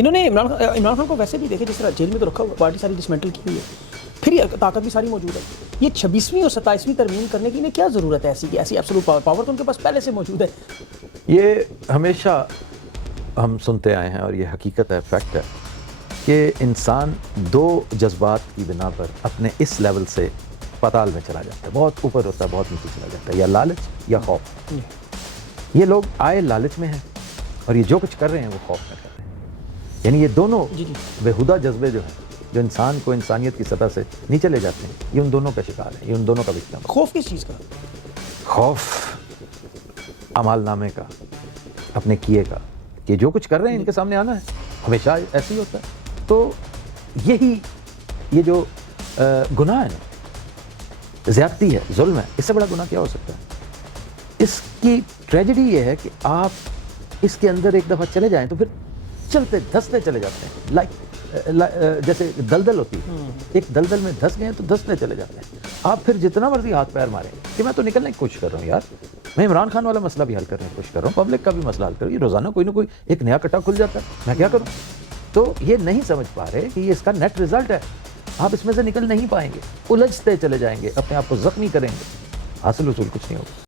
انہوں نے عمران خان کو ویسے بھی دیکھے جس طرح جیل میں تو رکھا ہوا، پارٹی ساری ڈسمنٹل کی ہوئی ہے، پھر یہ طاقت بھی ساری موجود ہے. یہ 26ویں اور 27ویں ترمیم کرنے کی انہیں کیا ضرورت ہے؟ ایسی ایبسولوٹ پاور تو ان کے پاس پہلے سے موجود ہے. یہ ہمیشہ ہم سنتے آئے ہیں اور یہ حقیقت ہے، فیکٹ ہے کہ انسان دو جذبات کی بنا پر اپنے اس لیول سے پتال میں چلا جاتا ہے، بہت اوپر ہوتا ہے، بہت نیچے چلا جاتا ہے، یا لالچ یا خوف. یہ لوگ آئے لالچ میں ہیں اور یہ جو کچھ کر رہے ہیں وہ خوف میں کر رہے ہیں. یعنی یہ دونوں بےہودہ جذبے جو ہیں، جو انسان کو انسانیت کی سطح سے نیچے لے جاتے ہیں، یہ ان دونوں کا شکار ہے، یہ ان دونوں کا وکٹم ہے. خوف کس چیز کا؟ خوف اعمال نامے کا، اپنے کیے کا، کہ جو کچھ کر رہے ہیں ان کے سامنے آنا ہے. ہمیشہ ایسے ہی ہوتا ہے. تو یہی یہ جو گناہ ہے نا، زیادتی ہے، ظلم ہے، اس سے بڑا گناہ کیا ہو سکتا ہے؟ اس کی ٹریجڈی یہ ہے کہ آپ اس کے اندر ایک دفعہ چلے جائیں تو پھر چلتے دھستے چلے جاتے ہیں، جیسے دلدل ہوتی ہے، ایک دلدل میں دھس گئے ہیں تو دھستے چلے جاتے ہیں. آپ پھر جتنا مرضی ہاتھ پیر ماریں کہ میں تو نکلنے کی کوشش کر رہا ہوں یار، میں عمران خان والا مسئلہ بھی حل کرنے کی کوشش کر رہا ہوں، پبلک کا بھی مسئلہ حل کر رہا ہوں، یہ روزانہ کوئی نہ کوئی ایک نیا کٹا کھل جاتا ہے، میں کیا کروں؟ تو یہ نہیں سمجھ پا رہے کہ یہ اس کا نیٹ رزلٹ ہے. آپ اس میں سے نکل نہیں پائیں گے، الجھتے چلے جائیں گے، اپنے آپ کو زخمی کریں گے، حاصل وصول کچھ نہیں ہوگا.